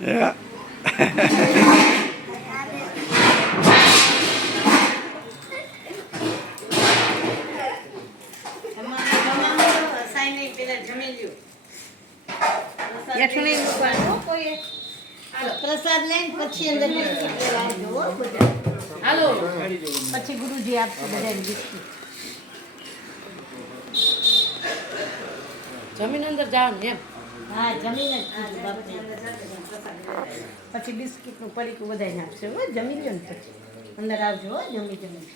Yeah. પ્રસાદ લઈને પછી અંદર હાલો પછી ગુરુજી આપશે બધા બિસ્કિટ જમીન અંદર જાવ ને એમ હા જમીને પછી બિસ્કિટ નું પડીકું બધાને આપશે હો જમી લ્યો ને પછી અંદર આવજો હો જમી જમી